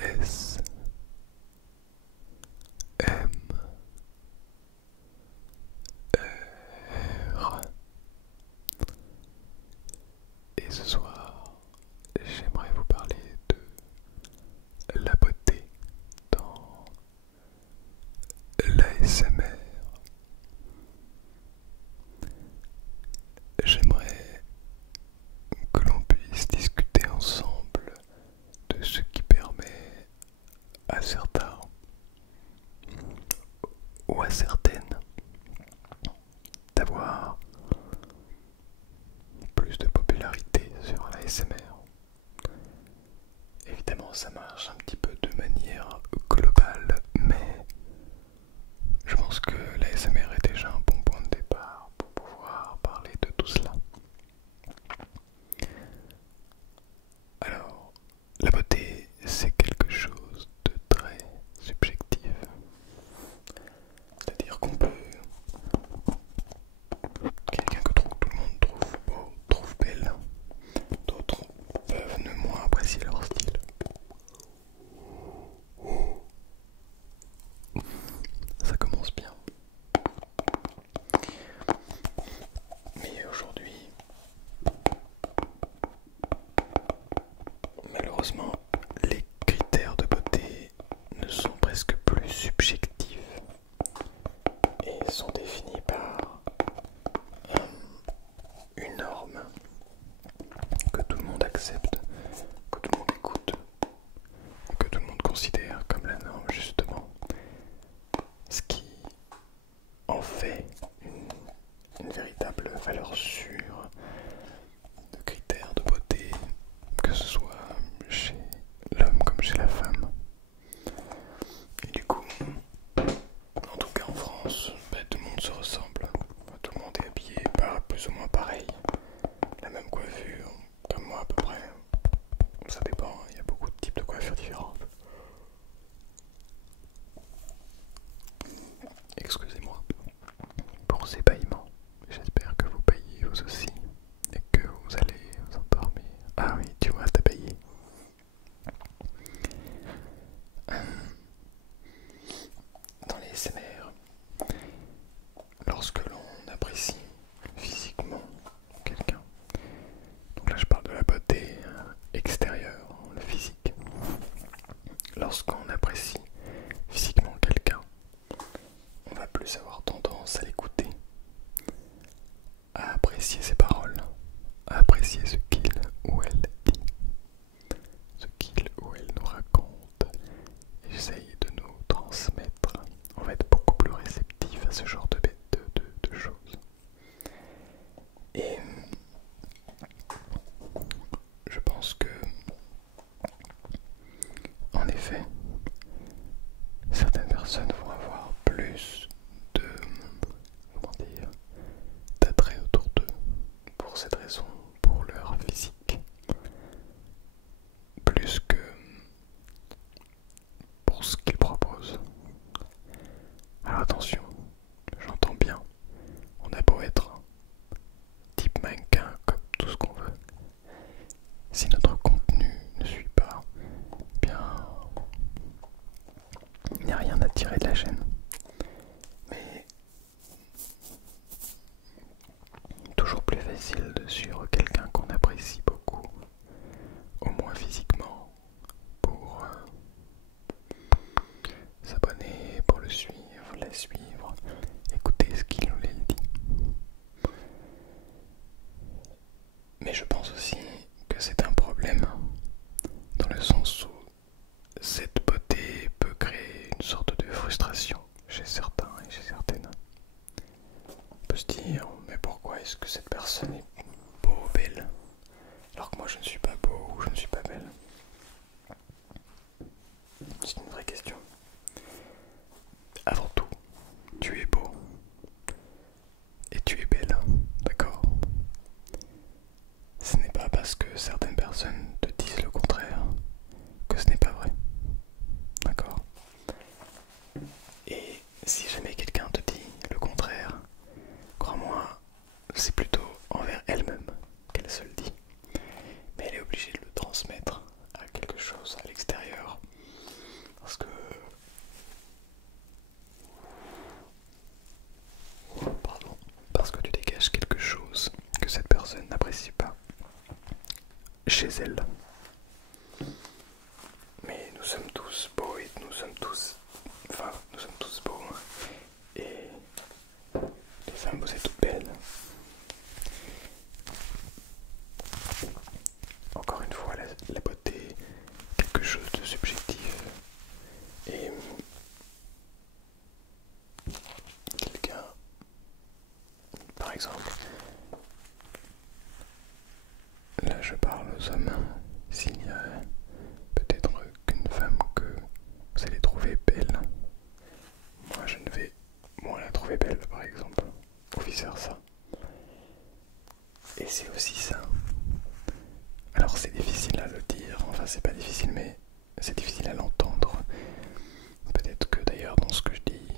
S M R. Et ce soir, j'aimerais vous parler de la beauté dans l'ASMR. J'aimerais que l'on puisse discuter ensemble de ce qui permet à certains ou à certaines d'avoir plus de popularité sur l'ASMR. Évidemment, ça marche un petit peu de manière globale, mais je pense que l'ASMR est déjà un bon point de départ pour pouvoir parler de tout cela. Alors, la beauté, c'est quelque chose de très subjectif. C'est-à-dire qu'on peut... Quelqu'un que tout le monde trouve beau, trouve belle, d'autres peuvent ne moins apprécier leur style. Ça commence bien. Mais aujourd'hui, malheureusement, les critères de beauté ne sont presque plus subjectifs et sont définis par une norme que tout le monde accepte, que tout le monde écoute, que tout le monde considère comme la norme justement, ce qui en fait une véritable valeur sûre de critères de beauté, que ce soit chez l'homme comme chez la femme. Et du coup, en tout cas en France, tout le monde se ressemble, tout le monde est habillé plus ou moins pareil, la même coiffure, comme moi à peu près. Ça dépend, il y a beaucoup de types de coiffures différentes. Excusez-moi pour ces bâillements. J'espère que vous baillez vous aussi et que vous allez vous endormir. Ah oui, tu vois, t'as baillé. Dans les SMR, lorsque l'on apprécie physiquement quelqu'un, donc là je parle de la beauté extérieure, le physique. Lorsqu'on apprécie physiquement quelqu'un, on va plus avoir tendance à l'écouter, à apprécier ses paroles, à apprécier ce qu'il ou elle dit, ce qu'il ou elle nous raconte, essaye de nous transmettre. On va être beaucoup plus réceptif à ce genre de choses. Et je pense que, en effet, certaines personnes vont avoir plus de, comment dire, d'attrait autour d'eux pour cette raison, pour leur physique, plus que pour ce qu'ils proposent. Alors attention, j'entends bien, on a beau être type mannequin comme tout ce qu'on veut, si notre contenu ne suit pas, eh bien il n'y a rien à tirer de la chaîne. Mais toujours plus facile de suivre quelqu'un qu'on apprécie beaucoup, au moins physiquement, pour s'abonner, pour le suivre, la suivre, écouter ce qu'il ou elle dit. Mais je pense aussi que c'est un problème, dans le sens où cette beauté peut créer une sorte de frustration difficile, mais c'est difficile à l'entendre. Peut-être que d'ailleurs dans ce que je dis,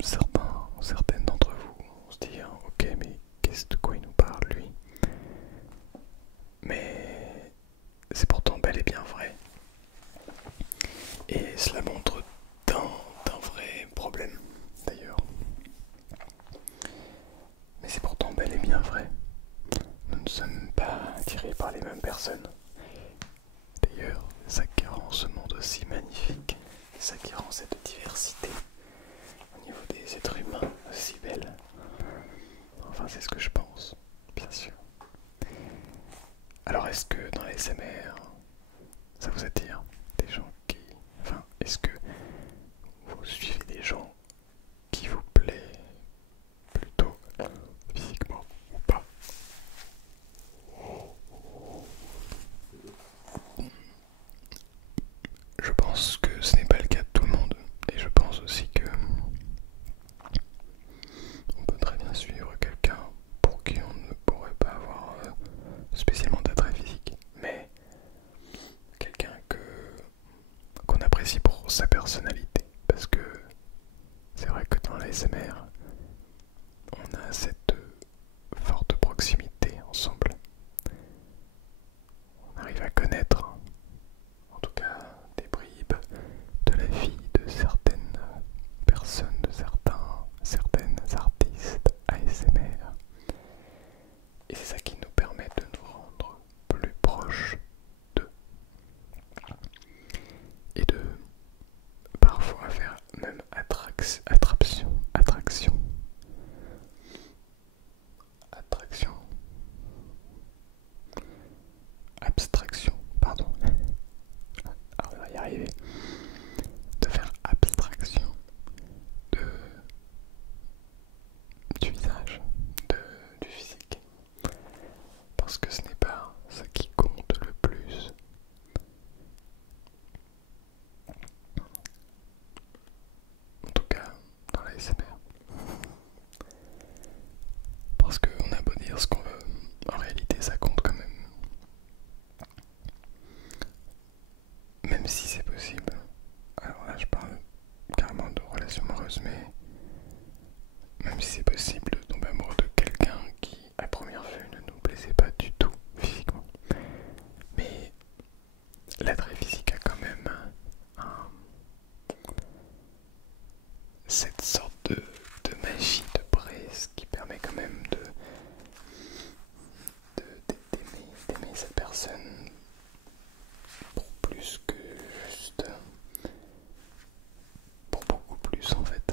certaines d'entre vous vont se dire ok, mais de quoi il nous parle lui? Mais c'est pourtant bel et bien vrai. Et cela montre d'un vrai problème d'ailleurs. Mais c'est pourtant bel et bien vrai. Nous ne sommes pas attirés par les mêmes personnes. D'ailleurs, ça qui rend ce monde aussi magnifique, ça qui rend cette diversité au niveau des êtres humains aussi belle. Enfin, c'est ce que je pense, bien sûr. Alors, est-ce que dans les SMR, ça vous attire des gens qui... Enfin, est-ce que vous suivez des gens qui vous plaisent plutôt physiquement ou pas? Je pense que ce n'est pas le cas de tout le monde, et je pense aussi que on peut très bien suivre quelqu'un pour qui on ne pourrait pas avoir spécialement d'attrait physique, mais quelqu'un qu'on apprécie pour sa personnalité, parce que c'est vrai que dans l'ASMR, on a cette forte proximité ensemble. On arrive à connaître, en tout cas, des bribes de la vie de certaines personnes, de certaines artistes ASMR. Et c'est ça qui nous permet de nous rendre plus proches d'eux. Et de parfois faire même abstraction, pardon. Alors on va y arriver. De faire abstraction de, du visage, du physique. Parce que ce n'est pas ce qui compte le plus. En tout cas, dans la SMR. Parce qu'on a beau dire ce qu'on veut, en réalité ça compte quand même. Même si c'est possible. Alors là je parle carrément de relations amoureuses, mais même si c'est possible de tomber amoureux de quelqu'un qui à première vue ne nous plaisait pas du tout physiquement. Mais l'attrait physique a quand même cette sorte de magie de prise qui permet quand même d'aimer cette personne pour plus que juste, pour beaucoup plus en fait.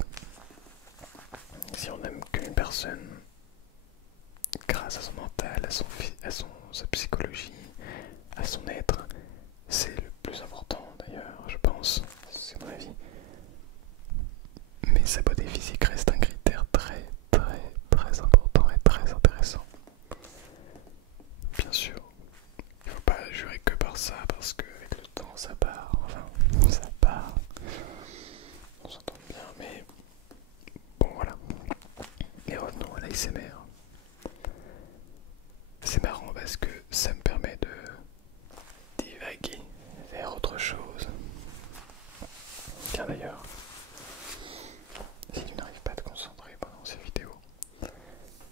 Si on aime qu'une personne grâce à son mental, sa psychologie, à son être, c'est le plus important d'ailleurs, je pense, c'est mon avis. Mais sa beauté physique reste un critère très important et très intéressant. Bien sûr, il ne faut pas jurer que par ça, parce qu'avec le temps ça part, on s'entend bien, mais bon voilà. Et revenons à l'ASMR. C'est marrant parce que ça me permet de divaguer vers autre chose. Tiens d'ailleurs, si tu n'arrives pas à te concentrer pendant ces vidéos,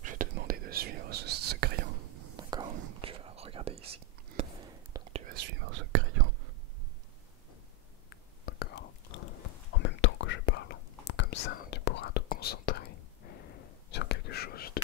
je vais te demander de suivre ce crayon. D'accord? Tu vas regarder ici. Donc tu vas suivre ce crayon. D'accord? En même temps que je parle. Comme ça, tu pourras te concentrer sur quelque chose de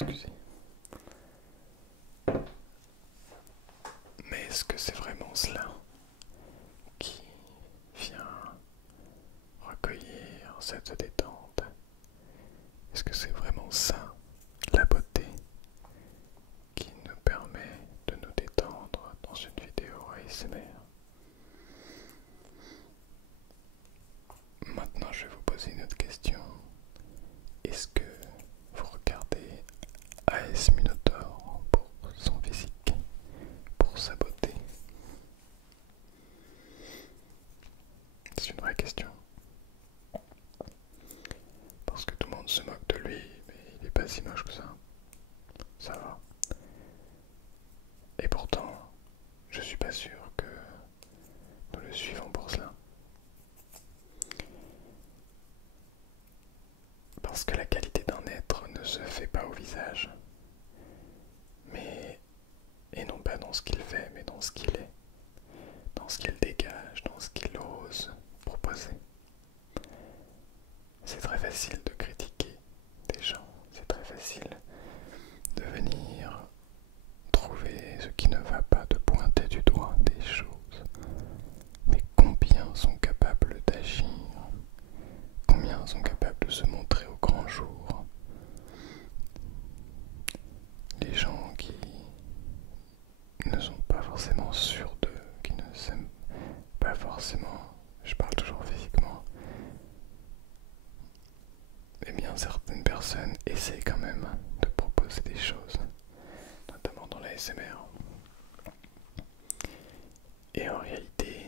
excusez. Mais est-ce que c'est vraiment cela qui vient recueillir cette détente? Est-ce que c'est vraiment ça, la beauté, qui nous permet de nous détendre dans une vidéo ASMR? Maintenant, je vais vous poser une autre question. Est-ce que vous regardez AS Minotaur pour son physique, pour sa beauté? C'est une vraie question. Parce que tout le monde se moque de lui, mais il n'est pas si moche que ça. Ça va. Et pourtant, je suis pas sûr que nous le suivons pour cela. Parce que la qualité d'un être ne se fait pas au visage, et non pas dans ce qu'il fait, mais dans ce qu'il est, dans ce qu'il dégage, dans ce qu'il ose proposer. C'est très facile de critiquer des gens, c'est très facile de venir trouver ce qui ne va pas, de pointer du doigt des choses. Mais combien sont capables d'agir? Combien sont capables de se montrer au grand jour? Les gens qui ne sont pas forcément sûrs d'eux, qui ne s'aiment pas forcément, je parle toujours physiquement, eh bien certaines personnes essaient quand même de proposer des choses, notamment dans la SMR. Et en réalité,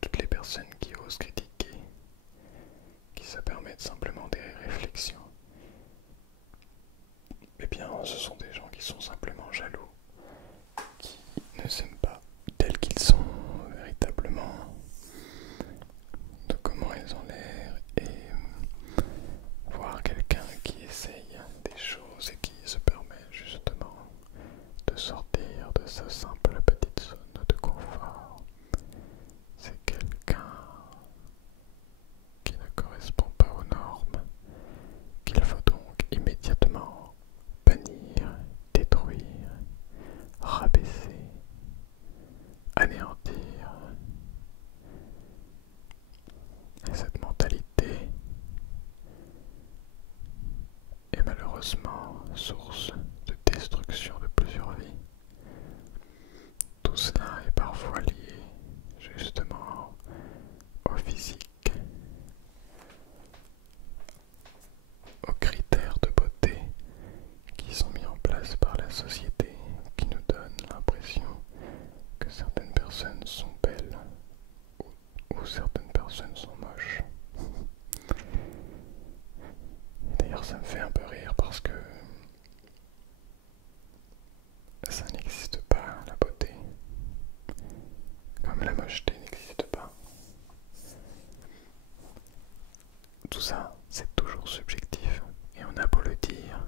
toutes les personnes qui osent critiquer, qui se permettent simplement des réflexions, eh bien ce sont des gens qui sont simplement jaloux, qui ne s'aiment pas tels qu'ils sont véritablement, de comment ils ont l'air, et voir quelqu'un qui essaye des choses et qui se permet justement de sortir de sa simple petite zone de confort, c'est quelqu'un qui ne correspond pas aux normes, qu'il faut donc immédiatement bannir, détruire, rabaisser, anéantir. Et cette mentalité est malheureusement source de destruction de plusieurs vies. Tout cela est parfois lié justement au physique, aux critères de beauté qui sont mis en place par la société, qui nous donnent l'impression que certaines personnes sont belles ou certaines personnes sont moches. D'ailleurs, ça me fait un peu rire parce que ça n'existe pas, la beauté, comme la mocheté n'existe pas. Tout ça, c'est toujours subjectif, et on a beau le dire,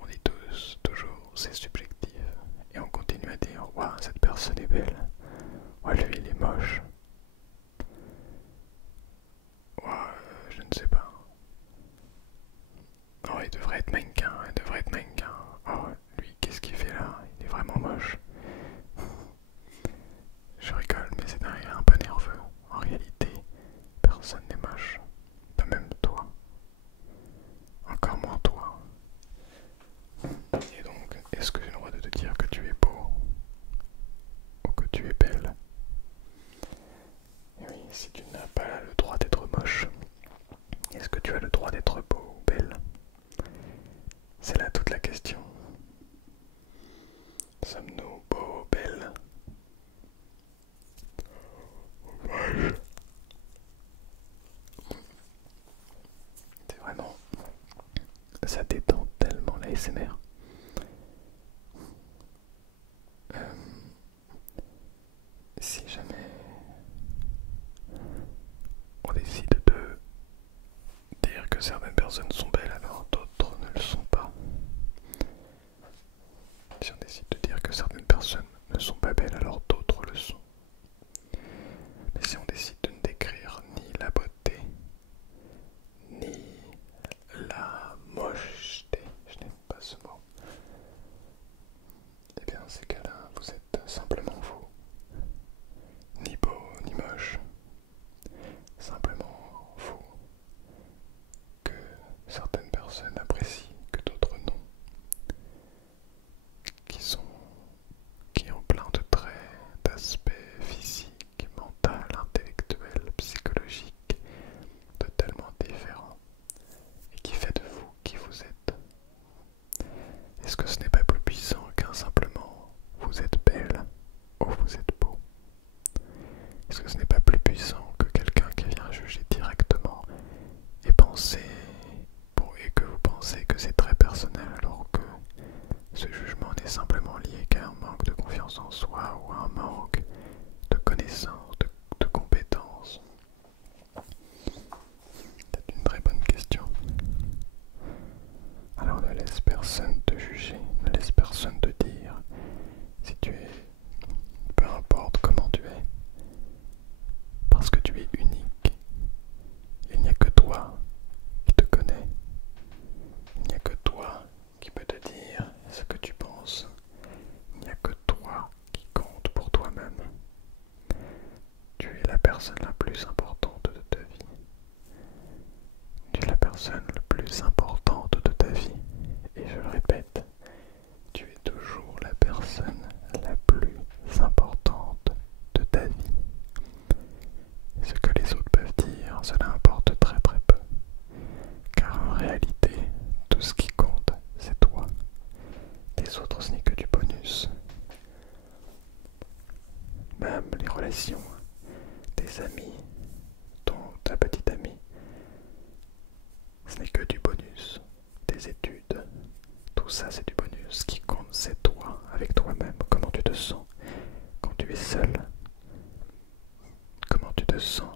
on dit tous, toujours, c'est subjectif, et on continue à dire, waouh, cette personne est belle, waouh, lui il est moche, waouh, je ne sais pas, oh, il devrait être mannequin, oh, lui, qu'est-ce qu'il fait là, il est vraiment moche. Je rigole, mais c'est un rire un peu nerveux. En réalité, personne n'est moche. Pas même toi. Encore moins toi. Et donc, est-ce que j'ai le droit de te dire que tu es beau? Ou que tu es belle? Et oui, si tu n'as pas le droit d'être moche, est-ce que tu as le droit d'être beau ou belle? C'est là toute la question. Sommes-nous beaux ou belles? Moche. C'est vraiment... Ça détend tellement la SMR. Si jamais on décide de dire que certaines personnes sont belles alors d'autres ne le sont pas. Si on décide de dire que certaines personnes ne sont pas belles alors d'autres le sont. Mais si on décide de ne décrire ni la beauté, ni la mocheté, je n'aime pas Parce que ce n'est pas plus puissant que quelqu'un qui vient juger directement et penser, et que vous pensez que c'est très personnel alors que ce jugement n'est simplement lié qu'à un manque de confiance en soi ou à un manque de connaissances, de compétences. C'est une très bonne question. Alors ne laisse personne te juger, ne laisse personne te dire si tu es, peu importe comment tu es, parce que tu es unique. Il n'y a que toi qui te connais. Il n'y a que toi qui peux te dire ce que tu penses. Il n'y a que toi qui compte pour toi-même. Tu es la personne la plus importante de ta vie. Tu es la personne la plus importante de ta vie. Et je le répète, tu es toujours la personne la plus importante de ta vie. Ce que les autres peuvent dire, cela importe très très peu. Car en réalité, tout ce qui compte, c'est toi. Les autres, ce n'est que du bonus. Même les relations, tes amis, ta petite amie, ce n'est que du bonus. Tes études, tout ça c'est du bonus. Ce qui compte, c'est toi, avec toi-même. Comment tu te sens quand tu es seul. Comment tu te sens